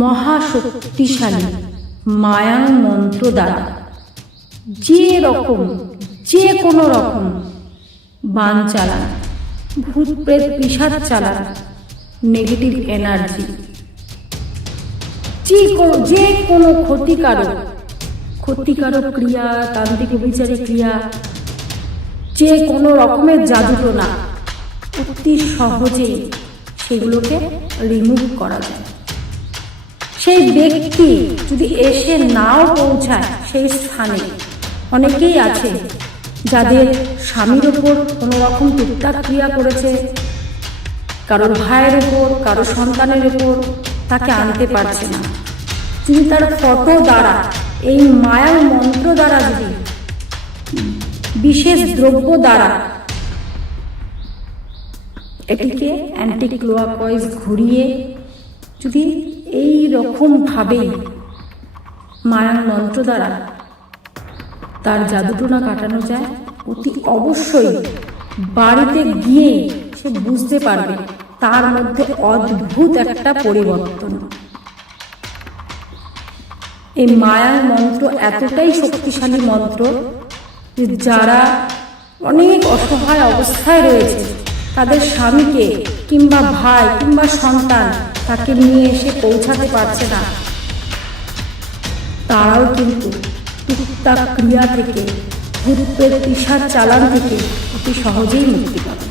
মহাশক্তিশালী মায়াং মন্ত্র দ্বারা যে রকম, যে কোনো রকম বান চালান ভূত প্রেত পিসাদ চালান নেগেটিভ এনার্জি যে কোনো যে কোনো ক্ষতিকারক ক্ষতিকারক ক্রিয়া, তান্ত্রিক বিচারিক ক্রিয়া, যে কোনো রকমের জাদুটোনা অতি সহজেই সেগুলোকে রিমুভ করা যায়। সেই ব্যক্তি যদি এসে নাও পৌঁছায় সেই স্থানে। অনেকেই আছে যাদের স্বামীর ওপর কোনো রকম টুকটাক ক্রিয়া করেছে কারোর ভাইয়ের ওপর, কারও সন্তানের ওপর তাকে আনতে পারছে না। যদি তার ফটো দ্বারা, এই মায়ার মন্ত্র দ্বারা যদি, বিশেষ দ্রব্য দ্বারা এটিকে অ্যান্টি ক্লোয়াকওয়াইজ ঘুরিয়ে যদি এই রকমভাবেই মায়ার মন্ত্র দ্বারা তার জাদুটোনা কাটানো যায়। অতি অবশ্যই বাড়িতে গিয়ে সে বুঝতে পারবে তার মধ্যে অদ্ভুত একটা পরিবর্তন। এই মায়ার মন্ত্র এতটাই শক্তিশালী মন্ত্র যে যারা অনেক অসহায় অবস্থায় রয়েছে, তাদের স্বামীকে কিংবা ভাই কিংবা সন্তান তাকে নিয়ে এসে পৌঁছাতে পারছে না। তারাও কিন্তু টুকটাক ক্রিয়া থেকে গুরুত্বের তৃষার চালান থেকে অতি সহজেই মুক্তি পাবে।